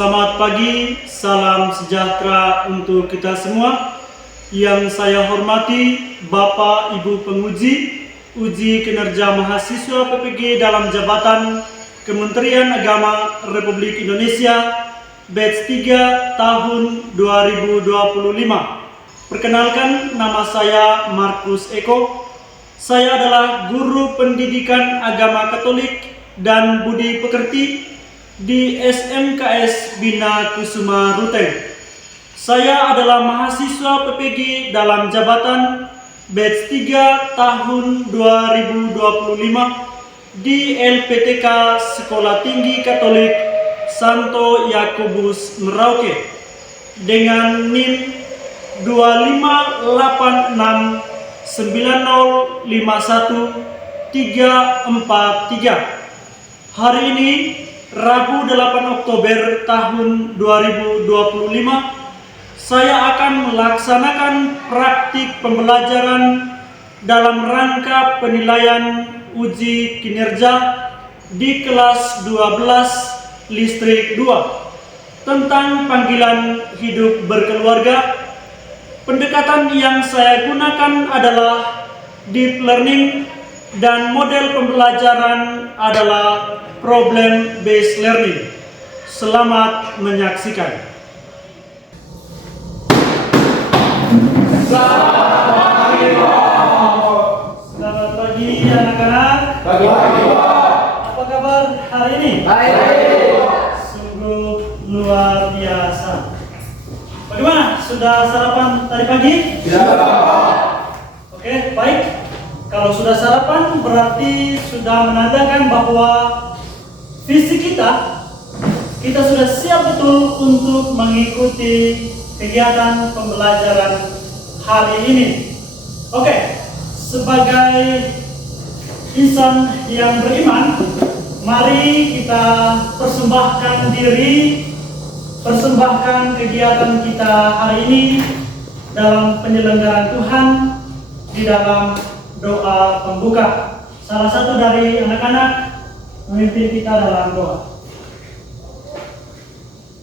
Selamat pagi, salam sejahtera untuk kita semua. Yang saya hormati Bapak Ibu Penguji Uji Kinerja Mahasiswa PPG dalam jabatan Kementerian Agama Republik Indonesia Batch 3 tahun 2025. Perkenalkan, nama saya Markus Eko. Saya adalah guru pendidikan agama Katolik dan budi pekerti di SMKS Bina Kusuma Ruteng. Saya adalah mahasiswa PPG dalam jabatan Batch 3 tahun 2025 di LPTK Sekolah Tinggi Katolik Santo Yakobus Merauke dengan NIM 25869051343. Hari ini Rabu 8 Oktober tahun 2025, saya akan melaksanakan praktik pembelajaran dalam rangka penilaian uji kinerja di kelas 12 listrik 2 tentang panggilan hidup berkeluarga. Pendekatan yang saya gunakan adalah deep learning dan model pembelajaran adalah problem based learning. Selamat menyaksikan. Selamat pagi anak-anak. Pagi. Apa kabar hari ini? Baik. Sungguh luar biasa. Bagaimana? Sudah sarapan tadi pagi? Tidak. Oke, baik. Kalau sudah sarapan berarti sudah menandakan bahwa fisik kita sudah siap betul untuk mengikuti kegiatan pembelajaran hari ini. Oke, sebagai insan yang beriman, mari kita persembahkan diri, persembahkan kegiatan kita hari ini dalam penyelenggaraan Tuhan di dalam doa pembuka. Salah satu dari anak-anak memimpin kita dalam doa.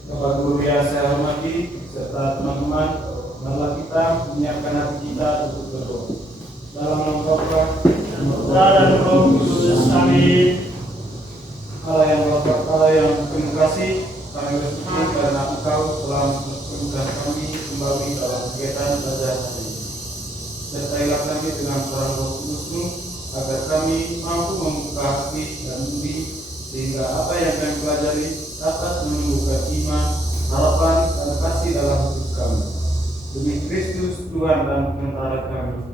Bapak Guru yang saya hormati serta teman-teman, marilah kita menyiapkan hati kita untuk berdoa. Dalam nama Bapa Dan Roh Kudus. Amin. Allah yang Bapa, Allah yang penuh kasih, kami bersyukur karena Engkau telah mempermudah kami kembali dalam kegiatan belajar hari ini. Sertailah kami dengan terang Roh Kudus-Mu agar kami mampu membuka hati dan budi sehingga apa yang kami pelajari dapat menumbuhkan iman, harapan, dan kasih dalam hidup kami. Demi Kristus Tuhan dan Penentara kami.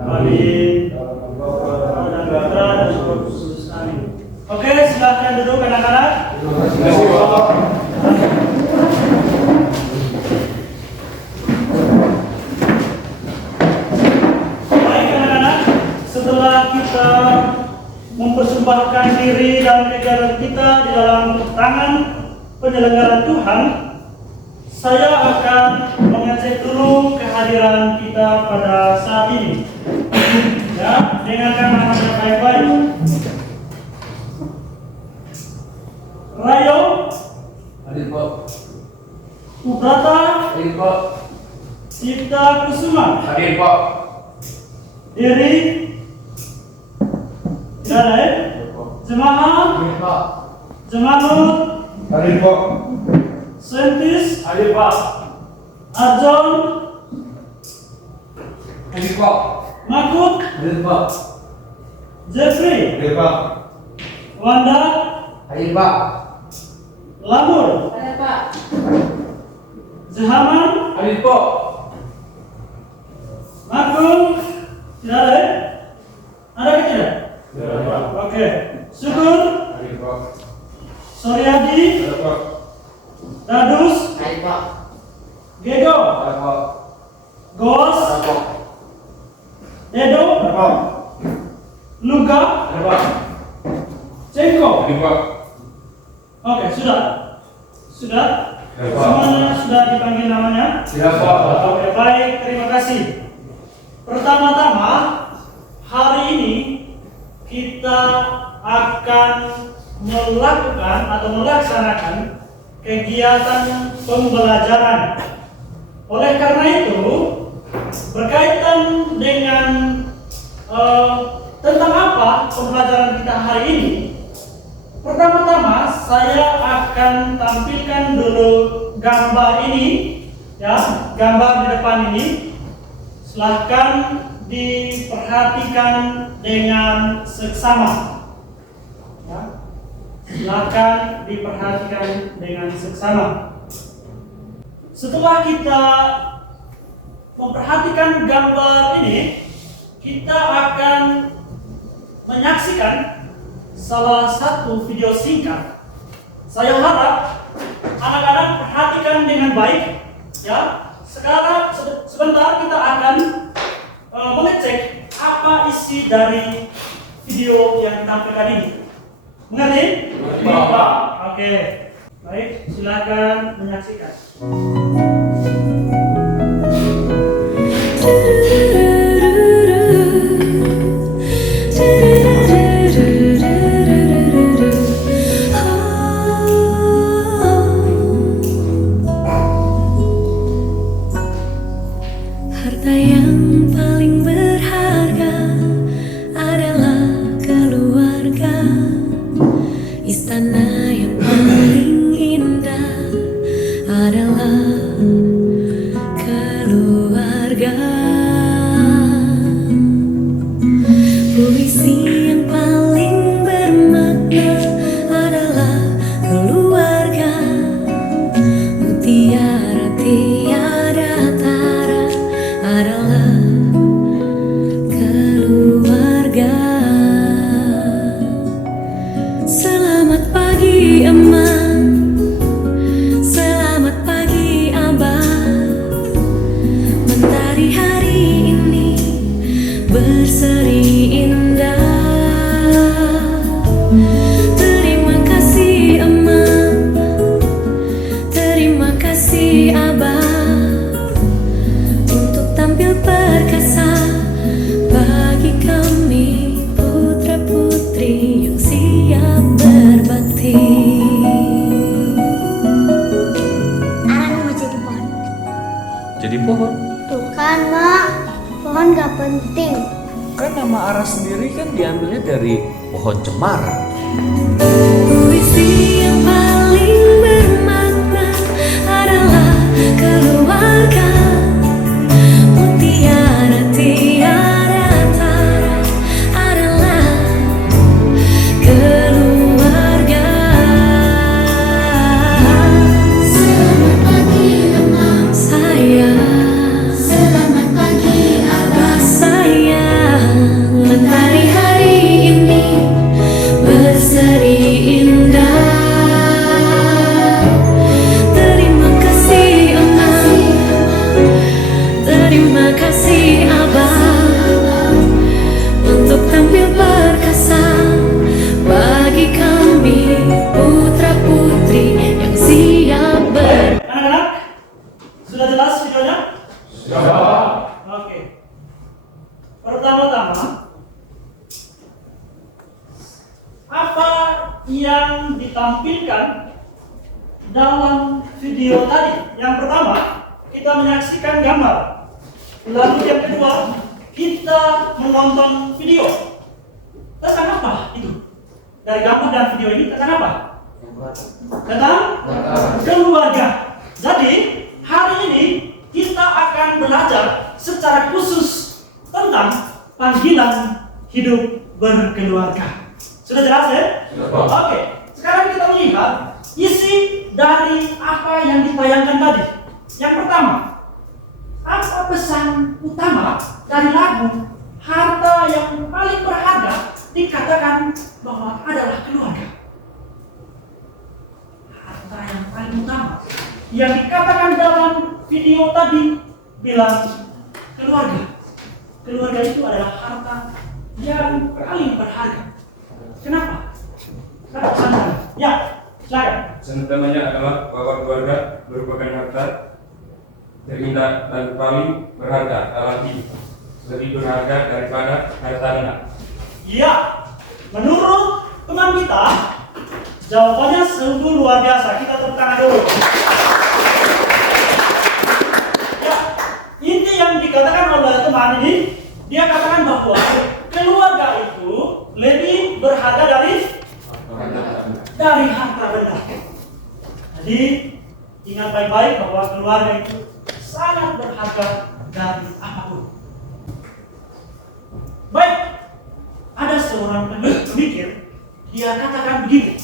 Amin. Dalam nama Bapa Dan Putra dan Roh Kudus. Amin. Oke, silakan duduk anak-anak. Terima kasih Bapak. Baik anak-anak, setelah kita mempersembahkan diri dalam kegiatan kita di dalam tangan penyelenggaraan Tuhan, saya akan mengecek dulu kehadiran kita pada saat ini. Ya, dengarkan anak-anak baik-baik. Rayo, Hadir Pak. Ubrata, Hadir Pak. Cipta Kusuma, Hadir Pak. Diri, tidak ada ya? Jemaah, Hadir Pak. Jemaah, Hadir Pak. Sentis, Hadir Pak. Arjon, Hadir Pak. Makut, Hadir Pak. Jeffrey, Hadir Pak. Wanda, Hadir Pak. Lamur, Ada Pak. Zahaman, Hadir Pak. Makul, tidak ada ya? Ada ke tidak? Hadir Pak. Oke, Syukur, Hadir Pak. Soryadi, Hadir Pak. Dadus, Ada Pak. Gego, Hadir Pak. Gos, Hadir Pak. Dedo, Hadir Pak. Luga, Hadir Pak. Cengko. Hadir Pak. Oke, sudah? Sudah? Ya, Pak. Semuanya sudah dipanggil namanya? Siap Pak. Oke, baik, terima kasih. Pertama-tama, hari ini kita akan melakukan atau melaksanakan kegiatan pembelajaran. Oleh karena itu, berkaitan dengan tentang apa pembelajaran kita hari ini, pertama-tama saya akan tampilkan dulu gambar ini, ya, gambar di depan ini. Silahkan diperhatikan dengan seksama. Ya. Silakan diperhatikan dengan seksama. Setelah kita memperhatikan gambar ini, kita akan menyaksikan salah satu video singkat. Saya harap anak-anak perhatikan dengan baik, ya. Sekarang sebentar kita akan mengecek apa isi dari video yang ditampilkan ini. Mengerti? Bapak. Oke. Baik, silakan menyaksikan. Harta yang paling berharga adalah keluarga. Istana yang paling indah adalah keluarga. Puisi yang paling bermakna adalah keluarga. Mutiara tiada tara adalah keluarga. Selamat pagi Emak, selamat pagi Abah. Mentari hari ini berseri indah. Terima kasih Emak, terima kasih Abah, untuk tampil perkasa bagi kami putra-putri yang siap berbakti. Aran mau jadi pohon. Jadi pohon. Tuh kan, Mak. Pohon gak penting. Kan nama Ara sendiri kan diambilnya dari pohon cemara. Puisi yang paling bermakna adalah keluarga. Mutiara tiada tara adalah keluarga. Selamat pagi Emak sayang, selamat pagi Abah sayang. Mentari hari ini berseri indah. Terima kasih Emak, terima kasih Abah, untuk tampil perkasa bagi kami putra-putri yang siap Anak-anak, sudah jelas videonya? Sudah. Oke. Pertama-tama, apa yang ditampilkan dalam video tadi? Yang pertama, kita menyaksikan gambar. Lalu yang kedua, kita menonton video. Tentang apa itu? Dari gambar dan video ini tentang apa? Tentang keluarga. Jadi, hari ini kita akan belajar secara khusus tentang panggilan hidup berkeluarga. Sudah jelas ya? Sudah. Oke, sekarang kita melihat isi dari apa yang ditayangkan tadi. Yang pertama, apa pesan utama dari lagu Harta yang paling berharga dikatakan bahwa adalah keluarga. Harta yang paling utama yang dikatakan dalam video tadi bilang keluarga. Keluarga itu adalah harta yang paling berharga. Kenapa? Kenapa pesannya? Ya, silakan. Pesan utamanya adalah bahwa keluarga merupakan harta terindah dan paling berharga dalam hidup, lebih berharga daripada harta benda. Ya, menurut teman kita, Jawabannya sungguh luar biasa. Kita tepuk tangan dulu. Ya, inti yang dikatakan oleh teman ini, dia katakan bahwa keluarga itu lebih berharga dari harta benda. Jadi ingat baik-baik bahwa keluarga itu sangat berharga dari apapun. Baik, ada seorang pemikir, dia katakan begini: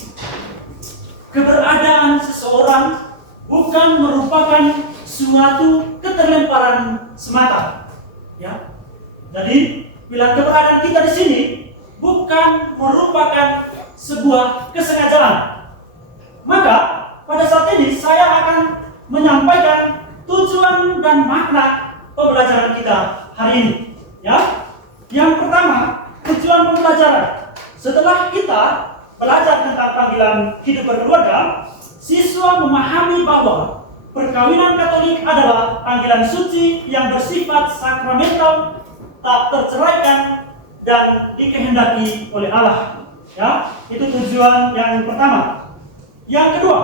keberadaan seseorang bukan merupakan suatu keterlemparan semata. Ya, jadi bila keberadaan kita di sini bukan merupakan sebuah kesengajaan, maka pada saat ini saya akan menyampaikan tujuan dan makna pembelajaran kita hari ini. Ya, yang pertama, tujuan pembelajaran. Setelah kita belajar tentang panggilan hidup berkeluarga, siswa memahami bahwa perkawinan Katolik adalah panggilan suci yang bersifat sakramental, tak terceraikan dan dikehendaki oleh Allah. Ya, itu tujuan yang pertama. Yang kedua,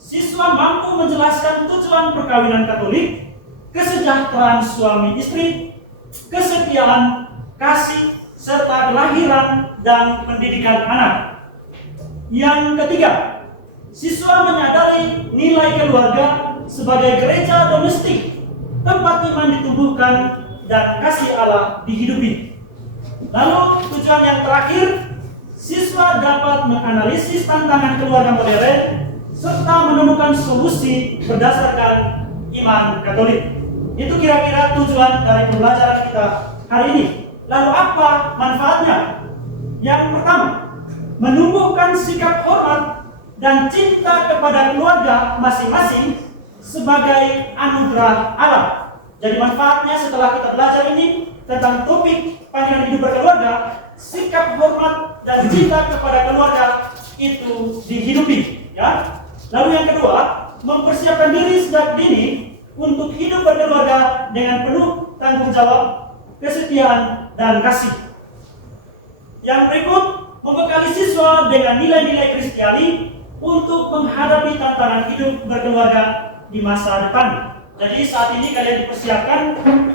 siswa mampu menjelaskan tujuan perkawinan Katolik, kesejahteraan suami istri, kesetiaan, kasih, serta kelahiran dan pendidikan anak. Yang ketiga, siswa menyadari nilai keluarga sebagai gereja domestik, tempat iman ditumbuhkan dan kasih Allah dihidupi. Lalu tujuan yang terakhir, siswa dapat menganalisis tantangan keluarga modern serta menemukan solusi berdasarkan iman Katolik. Itu kira-kira tujuan dari pembelajaran kita hari ini. Lalu apa manfaatnya? Yang pertama, menumbuhkan sikap hormat dan cinta kepada keluarga masing-masing sebagai anugerah Allah. Jadi manfaatnya setelah kita belajar ini tentang topik panggilan hidup berkeluarga, sikap hormat dan cinta kepada keluarga itu dihidupi. Ya. Lalu yang kedua, mempersiapkan diri sejak dini untuk hidup berkeluarga dengan penuh tanggung jawab, kesetiaan, dan kasih. Yang berikut, membekali siswa dengan nilai-nilai Kristiani untuk menghadapi tantangan hidup berkeluarga di masa depan. Jadi saat ini kalian dipersiapkan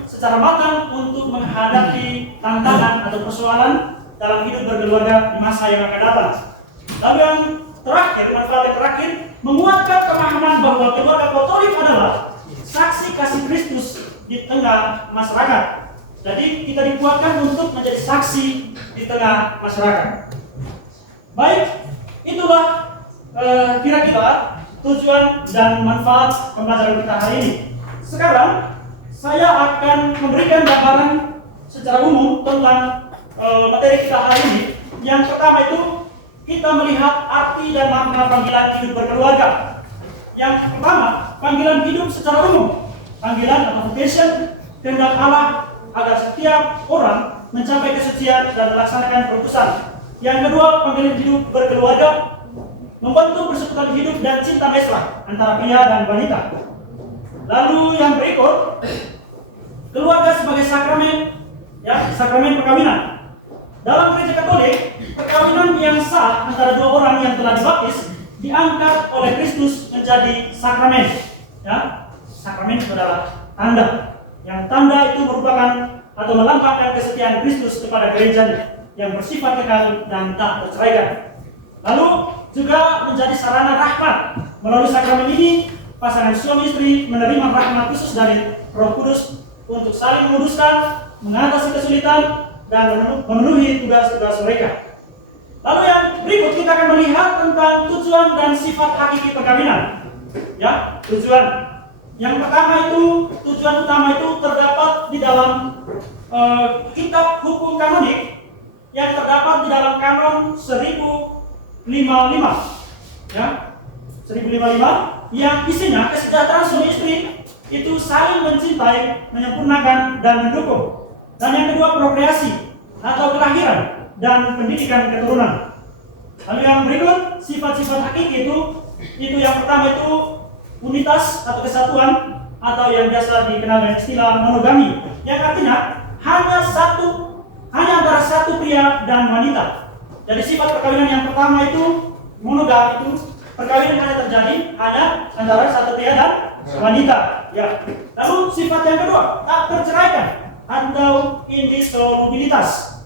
secara matang untuk menghadapi tantangan atau persoalan dalam hidup berkeluarga di masa yang akan datang. Lalu yang terakhir, manfaat yang terakhir, menguatkan pemahaman bahwa keluarga Katolik adalah saksi kasih Kristus di tengah masyarakat. Jadi kita dikuatkan untuk menjadi saksi di tengah masyarakat. Baik, itulah kira-kira tujuan dan manfaat pembelajaran kita hari ini. Sekarang saya akan memberikan gambaran secara umum tentang materi kita hari ini. Yang pertama itu kita melihat arti dan makna panggilan hidup berkeluarga. Yang pertama, panggilan hidup secara umum. Panggilan atau vocation, kehendak Allah agar setiap orang mencapai kesucian dan melaksanakan perutusan. Yang kedua, panggilan hidup berkeluarga, membentuk persekutuan hidup dan cinta mesra antara pria dan wanita. Lalu yang berikut, keluarga sebagai sakramen, ya, sakramen perkawinan. Dalam gereja Katolik, perkawinan yang sah antara dua orang yang telah dibaptis diangkat oleh Kristus menjadi sakramen. Ya, sakramen adalah tanda. Yang tanda itu merupakan atau melambangkan kesetiaan Kristus kepada gerejanya yang bersifat kekal dan tak terceraikan. Lalu juga menjadi sarana rahmat. Melalui sakramen ini, pasangan suami istri menerima rahmat khusus dari Roh Kudus untuk saling menguduskan, mengatasi kesulitan, dan memenuhi tugas-tugas mereka. Lalu yang berikut kita akan melihat tentang tujuan dan sifat hakiki perkawinan. Ya, tujuan. Yang pertama itu, tujuan utama itu terdapat di dalam kitab hukum kanonik yang terdapat di dalam kanon 1055. Ya, 1055 yang isinya kesejahteraan suami istri itu saling mencintai, menyempurnakan, dan mendukung. Dan yang kedua, prokreasi atau kelahiran dan pendidikan keturunan. Lalu yang berikut, sifat-sifat hakiki itu yang pertama itu unitas atau kesatuan atau yang biasa dikenal dengan istilah monogami, yang artinya hanya antara satu pria dan wanita. Jadi sifat perkawinan yang pertama itu monogam itu perkawinan hanya terjadi hanya antara satu pria dan wanita. Ya. Lalu sifat yang kedua, tak terceraikan atau indissolubilitas,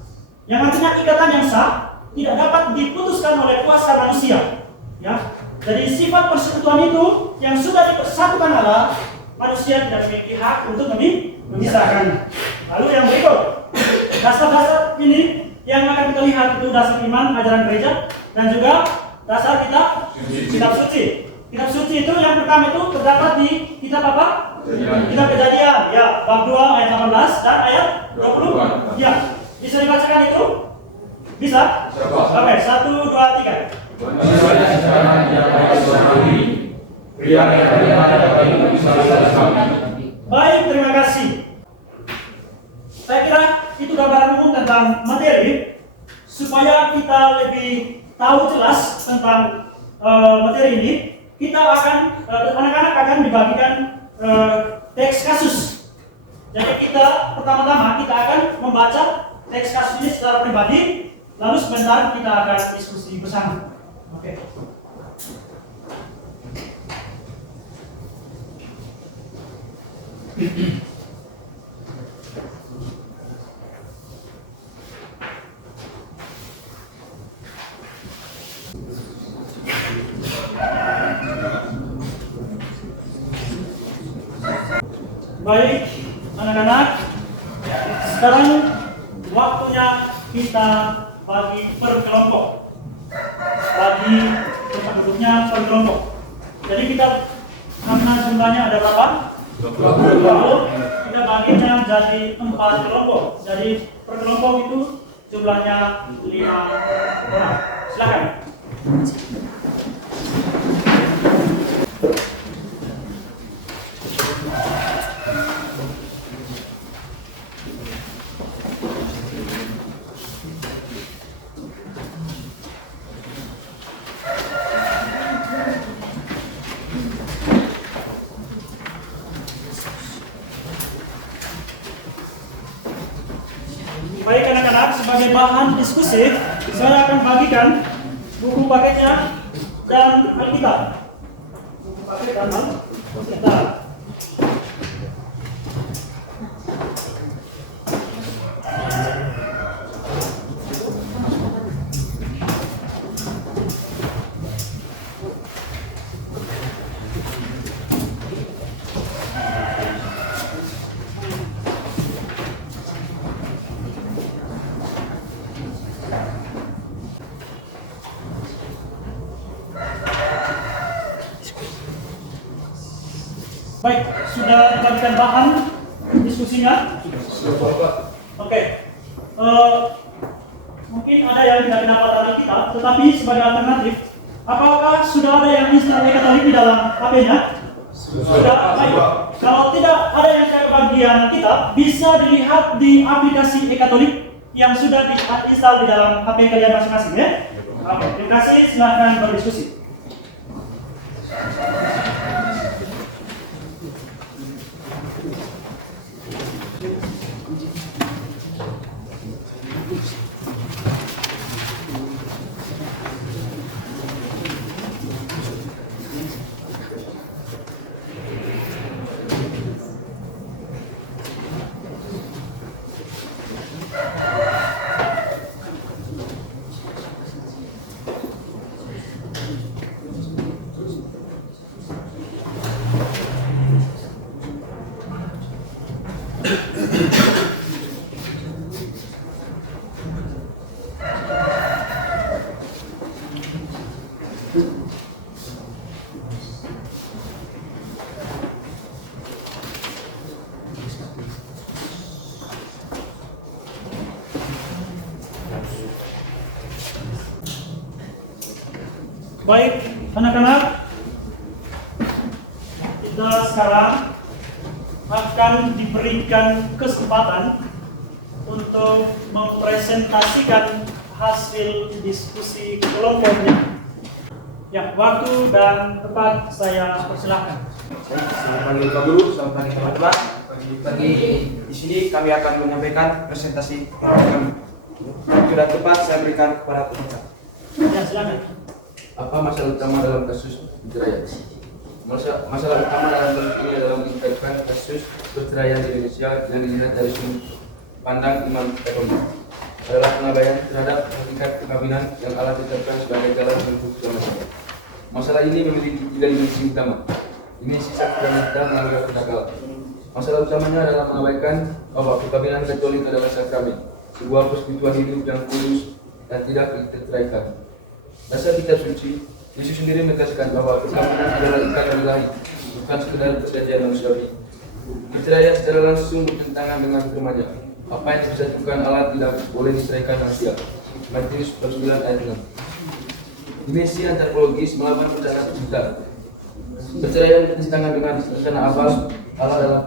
yang artinya ikatan yang sah tidak dapat diputuskan oleh kuasa manusia. Ya. Jadi sifat persekutuan itu yang sudah dipersatukan Allah, manusia tidak memiliki hak untuk memisahkan. Lalu yang berikut, dasar-dasar ini yang akan kita lihat itu dasar iman, ajaran gereja, dan juga dasar kitab suci. Kitab suci itu yang pertama itu terdapat di kitab apa? Kitab Kejadian, ya, bab 2 ayat 18 dan ayat 20. Ya, bisa dibacakan itu? Bisa? Oke, 1, 2, 3. Baik, terima kasih. Saya kira itu gambaran umum tentang materi supaya kita lebih tahu jelas tentang materi ini. Kita akan anak-anak akan dibagikan teks kasus. Jadi kita pertama-tama kita akan membaca teks kasus ini secara pribadi, lalu sebentar kita akan diskusi bersama. Oke. Baik, anak-anak, sekarang waktunya kita bagi per kelompok. Bagi tempat duduknya per kelompok. Jadi kita karena jumlahnya ada berapa? 20. Kita baginya jadi 4 kelompok. Jadi per kelompok itu jumlahnya 5 orang. Silakan. Baik anak-anak, sebagai bahan diskusi, saya akan bagikan buku paketnya dan Alkitab. Buku paket dan Alkitab. Baik, sudah dibagikan bahan diskusinya? Oke. Mungkin ada yang tidak dapat Alkitab, tetapi sebagai alternatif, apakah sudah ada yang install e-Katolik di dalam HP-nya? Sudah. Baik. Kalau tidak ada yang kebagian Alkitab, bisa dilihat di aplikasi e-Katolik yang sudah diinstal di dalam HP kalian masing-masing, ya? Oke, terima kasih. Silahkan berdiskusi. Baik, anak-anak, kita sekarang akan diberikan kesempatan untuk mempresentasikan hasil diskusi kelompoknya. Ya, waktu dan tempat saya persilahkan. Selamat pagi Pak Guru, selamat pagi teman-teman. Pagi di sini kami akan menyampaikan presentasi kelompok kami. Waktu dan tempat saya berikan kepada peserta. Ya, silakan. Apa masalah utama dalam kasus perceraian? Masalah utama dalam kasus ini adalah mengkaitkan kasus perceraian di Indonesia yang dilihat dari sudut pandang imam ekonomi adalah pengabaian terhadap hakikat perkawinan yang Allah tetapkan sebagai jalan menuju keselamatan. Masalah ini memiliki 3 dimensi utama. Dimensi satu dan kita melalui akal. Masalah utamanya adalah mengabaikan bahwa perkawinan Katolik adalah sakramen, sebuah persekutuan hidup yang kudus dan tidak diterceraikan. Dasar kitab suci, Yesus sendiri menegaskan bahwa perkawinan adalah ikatan ilahi, bukan sekedar perjanjian manusiawi. Perceraian secara langsung bertentangan dengan firman-Nya. Apa yang disatukan Allah tidak boleh diceraikan manusia. Matius 9 ayat 6. Dimensi antropologis melawan rencana penciptaan. Perceraian bertentangan dengan rencana Allah dalam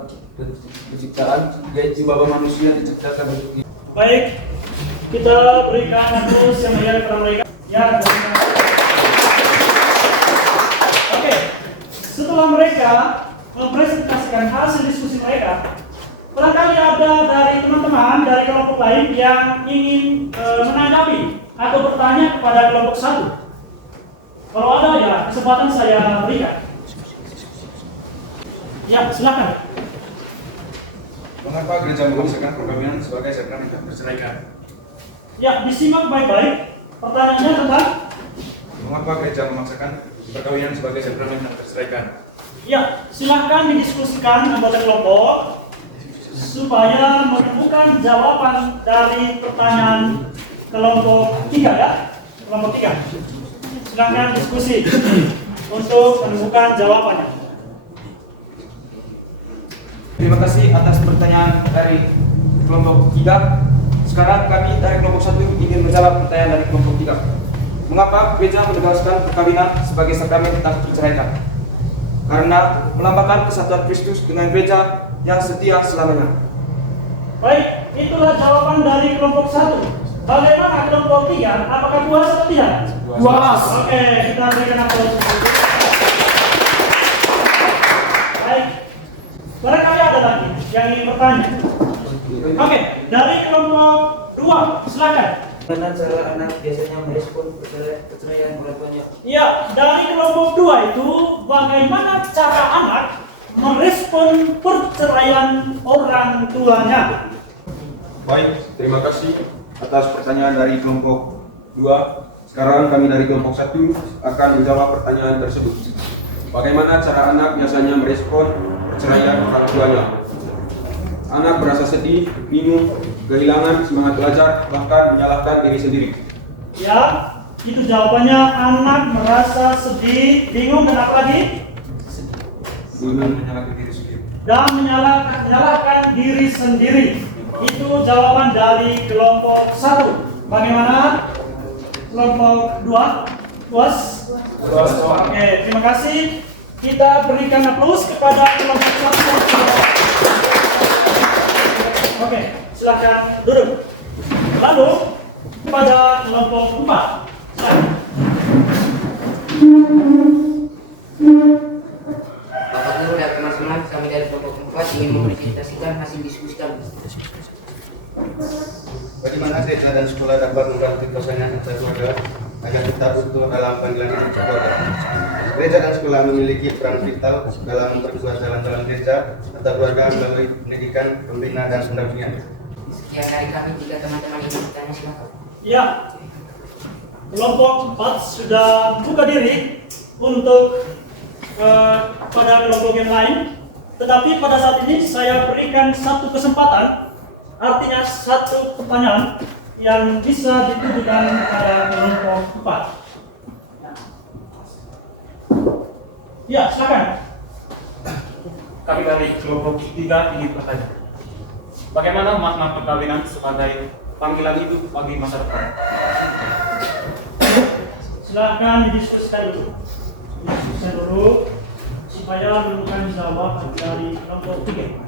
penciptaan, yaitu bahwa manusia diciptakan untuk hidup. Baik, kita berikan terus yang melihat kepada mereka. Ya, oke. Setelah mereka mempresentasikan hasil diskusi mereka, barangkali ada dari teman-teman dari kelompok lain yang ingin menanggapi atau bertanya kepada kelompok satu. Kalau ada ya kesempatan saya berikan. Ya, silakan. Mengapa gereja memaksakan perkawinan sebagai sakramen yang terceraikan? Ya, disimak baik-baik. Pertanyaannya tentang Mengapa gereja memaksakan perkawinan sebagai sakramen yang terceraikan? ya, silakan didiskusikan anggota kelompok supaya menemukan jawaban dari pertanyaan kelompok 3 ya. Kelompok 3. Silakan diskusi untuk menemukan jawabannya. Terima kasih atas pertanyaan dari kelompok 3. Sekarang kami dari kelompok 1 ingin menjawab pertanyaan dari kelompok 3. Mengapa gereja menegaskan perkawinan sebagai sakramen tak terceraikan? Karena melambangkan kesatuan Kristus dengan gereja yang setia selamanya. Baik, itulah jawaban dari kelompok 1. Bagaimana kelompok 3? Apakah puas atau tidak? Puas. Oke, kita berikan aplaus. Baik. Barangkali ada lagi yang ingin bertanya. Oke, dari kelompok 2, silakan. Bagaimana cara anak biasanya merespon perceraian orang tuanya? Ya, dari kelompok 2 itu bagaimana cara anak merespon perceraian orang tuanya? Baik, terima kasih atas pertanyaan dari kelompok 2. Sekarang kami dari kelompok 1 akan menjawab pertanyaan tersebut. Bagaimana cara anak biasanya merespon perceraian orang tuanya? Anak merasa sedih, bingung, kehilangan semangat belajar, bahkan menyalahkan diri sendiri. Ya, itu jawabannya. Anak merasa sedih, bingung, dan apa lagi? Bingung, menyalahkan diri sendiri. Dan menyalahkan diri sendiri. Itu jawaban dari kelompok 1. Bagaimana? Kelompok 2? Puas? Puas. Oke, terima kasih. Kita berikan aplaus kepada kelompok 1. Oke, silakan duduk. Lalu pada kelompok 4. Silakan. Bapak Guru dan teman-teman, kami dari kelompok 4 ingin mempresentasikan hasil diskusi kami. Bagaimana gereja dan sekolah dapat membantu pasangan antar keluarga agar tetap utuh dalam panggilan hidup keluarga? Gereja dan sekolah memiliki peran vital dalam memperkuat jalan-jalan gereja atau keluarga melalui pendidikan, pembina, dan pendampingan. Sekian dari kami, jika teman-teman ingin bertanya silakan. Ya, kelompok 4 sudah buka diri untuk pada kelompok yang lain. Tetapi pada saat ini saya berikan satu kesempatan, artinya satu pertanyaan yang bisa ditujukan pada kelompok 4. Ya, silakan. Kami dari kelompok 3 ingin bertanya. Bagaimana makna perkawinan sebagai panggilan hidup bagi masa depan? Silakan didiskusikan dulu. Diskusikan dulu supaya menemukan jawaban dari kelompok 3.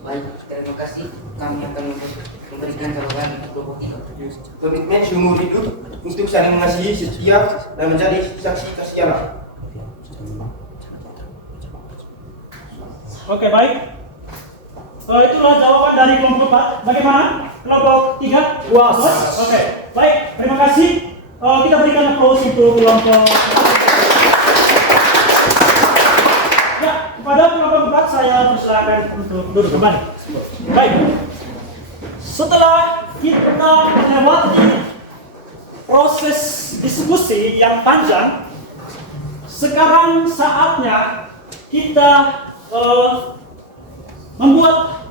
Baik, terima kasih. Kami akan memberikan jawaban untuk kelompok 3. Komitmen seumur hidup untuk saling mengasihi, setia, dan menjadi saksi kasih Allah. Oke, baik. Itulah jawaban dari kelompok 4. Bagaimana? Kelompok 3? Puas. Oke, baik. Terima kasih. Kita berikan aplaus untuk kelompok. Ya, kepada kelompok 4 saya persilakan untuk duduk kembali. Baik. Setelah kita melewati proses diskusi yang panjang, sekarang saatnya kita membuat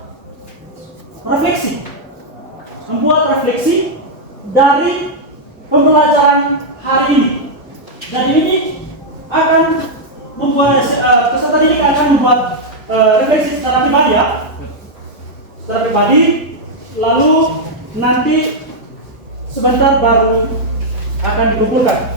refleksi dari pembelajaran hari ini. Jadi ini akan membuat peserta didik akan membuat refleksi secara pribadi ya, secara pribadi. Lalu nanti sebentar baru akan dikumpulkan.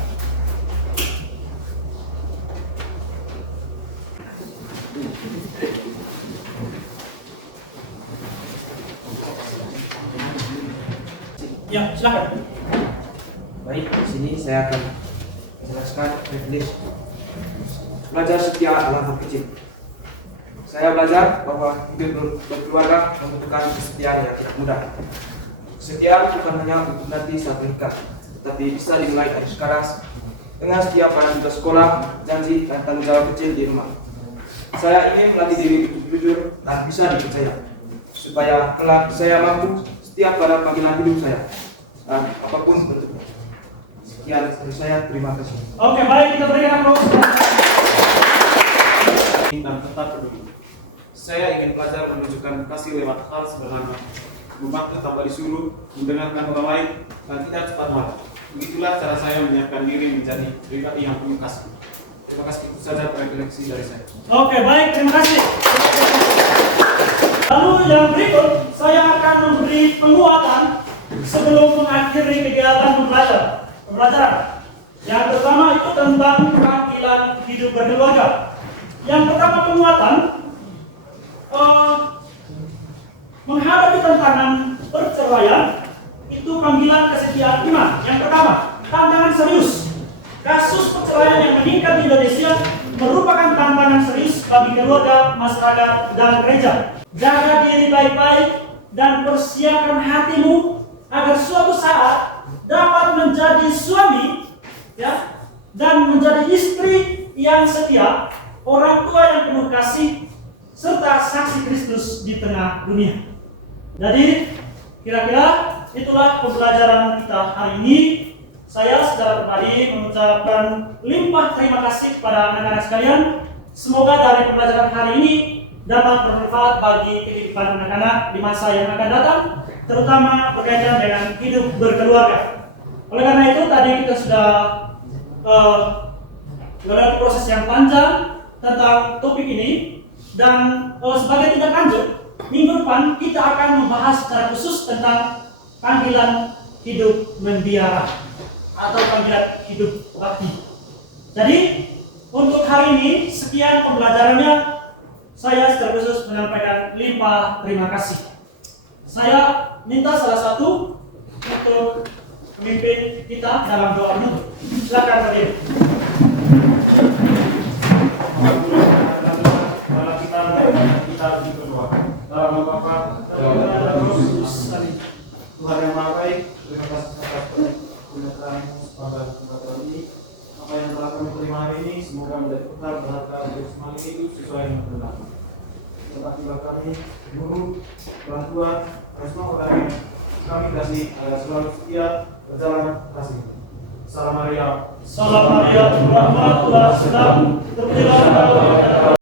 Ya, silakan. Baik, di sini saya akan menjelaskan refleksi. Belajar setia adalah hal kecil. Saya belajar bahwa hidup berkeluarga membutuhkan kesetiaan yang tidak mudah. Kesetiaan bukan hanya untuk nanti saat menikah, tetapi bisa dimulai dari sekarang dengan setiap pada tugas sekolah, janji, dan tanggung jawab kecil di rumah. Saya ingin melatih diri untuk jujur dan bisa dipercaya, supaya kelak saya mampu setiap pada panggilan hidup saya, dan apapun bentuknya. Sekian dari saya, terima kasih. Oke, baik, kita berikan aplaus. Dan tetap peduli. Saya ingin belajar menunjukkan kasih lewat hal sederhana, membantu tanpa disuruh, mendengarkan orang lain, dan tidak cepat marah. Begitulah cara saya menyiapkan diri menjadi pribadi yang penuh kasih. Terima kasih, itu saja refleksi dari saya. Oke, baik, terima kasih. Lalu yang berikut, saya akan memberi penguatan sebelum mengakhiri kegiatan pembelajaran. Yang pertama itu tentang panggilan hidup berkeluarga. Yang pertama penguatan, menghadapi tantangan perceraian itu panggilan kesetiaan iman. Yang pertama, tantangan serius. Kasus perceraian yang meningkat di Indonesia merupakan tantangan serius bagi keluarga, masyarakat, dan gereja. Jaga diri baik-baik dan persiapkan hatimu agar suatu saat dapat menjadi suami, ya, dan menjadi istri yang setia, orang tua yang penuh kasih, serta saksi Kristus di tengah dunia. Jadi, kira-kira itulah pembelajaran kita hari ini. Saya secara pribadi mengucapkan limpah terima kasih kepada anak-anak sekalian. Semoga dari pembelajaran hari ini dapat bermanfaat bagi kehidupan anak-anak di masa yang akan datang, terutama berkaitan dengan hidup berkeluarga. Oleh karena itu, tadi kita sudah melewati proses yang panjang tentang topik ini, dan sebagai tindak lanjut, minggu depan kita akan membahas secara khusus tentang panggilan hidup mendiara atau panggilan hidup bakti. Jadi untuk hari ini sekian pembelajarannya. Saya secara khusus menyampaikan limpah terima kasih. Saya minta salah satu untuk pemimpin kita dalam doa penutup. Silakan berdiri. Kita berdoa. Dalam nama Bapa, Tuhan yang Maha Baik, terima kasih atas penyertaan-Mu pada kesempatan ini. Apa yang telah kami terima hari ini, semoga menjadi bekal berharga untuk semangat hidup sesuai dengan kehendak. Terima kasih bagi kami, guru, orang tua, dan semua orang yang kami kasih agar selalu setia berjalan kasih. Salam Maria. Salam Maria, rahmatullah, salam. Terpujilah Engkau.